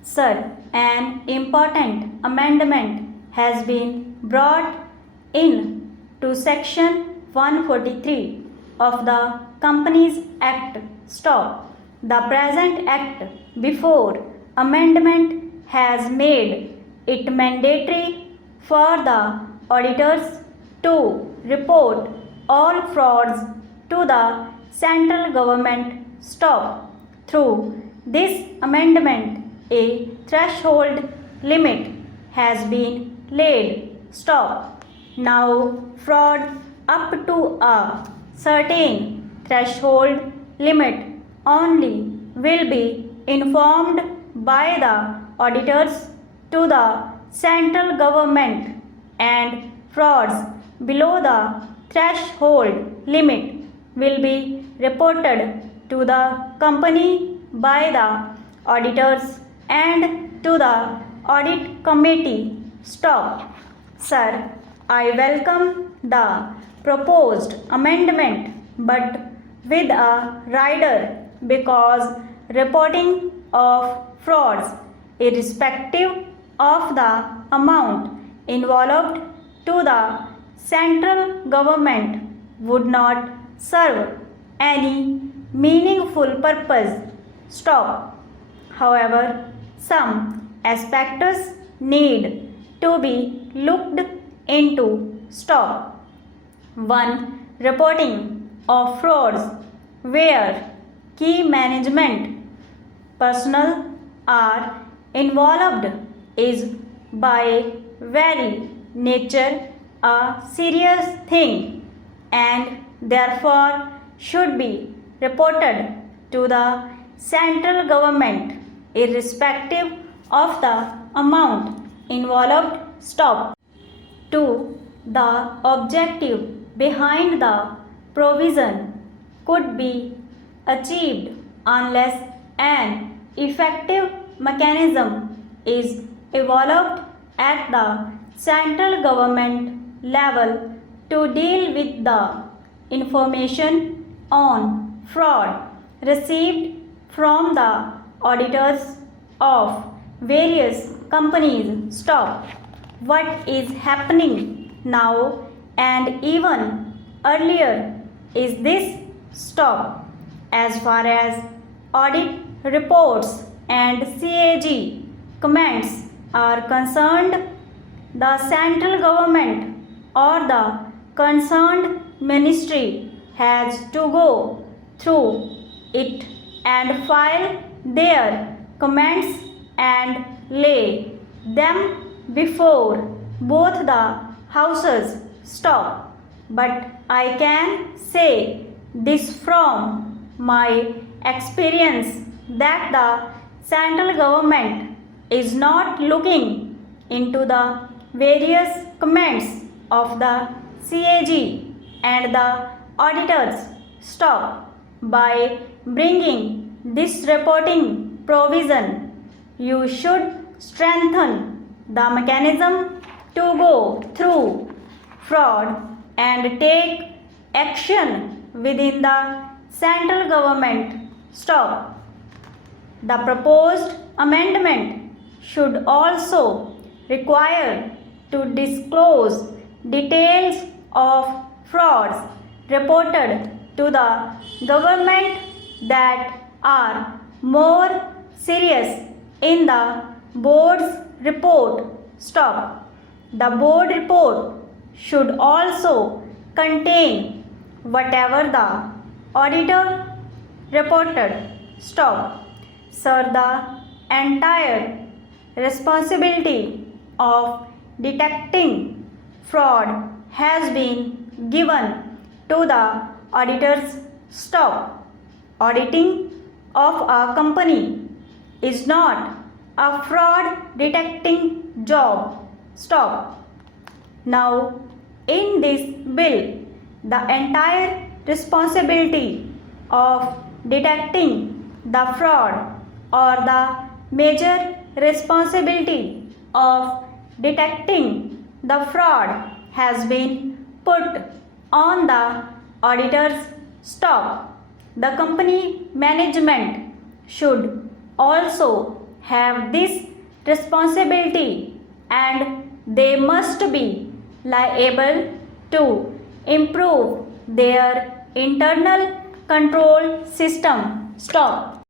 Sir, an important amendment has been brought in to Section 143 of the Companies Act. Stop. The present Act before amendment has made it mandatory for the auditors to report all frauds to the central government. Stop. Through this amendment, a threshold limit has been laid. Stop. Now, fraud up to a certain threshold limit only will be informed by the auditors to the central government, and frauds below the threshold limit will be reported to the company by the auditors and to the audit committee. Stop. Sir, I welcome the proposed amendment, but with a rider, because reporting of frauds, irrespective of the amount involved to the central government, would not serve any meaningful purpose. Stop. However, some aspects need to be looked into. Stop. 1. Reporting of frauds where key management personnel are involved is by very nature a serious thing and therefore should be reported to the central government irrespective of the amount involved. Stop. 2. The objective behind the provision could be achieved unless an effective mechanism is evolved at the central government level to deal with the information on fraud received from the auditors of various companies. Stop. What is happening now and even earlier is this. Stop. As far as audit reports and CAG comments are concerned, the central government or the concerned ministry has to go through it and file their comments and lay them before both the houses. Stop. But I can say this from my experience that the central government is not looking into the various comments of the CAG and the auditors. Stop. By bringing this reporting provision, you should strengthen the mechanism to go through fraud and take action within the central government. Stop. The proposed amendment should also require to disclose details of frauds reported to the government that are more serious in the board's report. Stop. The board report should also contain whatever the auditor reported. Stop. Sir, the entire responsibility of detecting fraud has been given to the auditors. Stop. Auditing of a company is not a fraud detecting job. Stop. Now, in this bill, the entire responsibility of detecting the fraud or the major responsibility of detecting the fraud has been put on the auditors. Stop. The company management should also have this responsibility and they must be liable to improve their internal control system. Stop.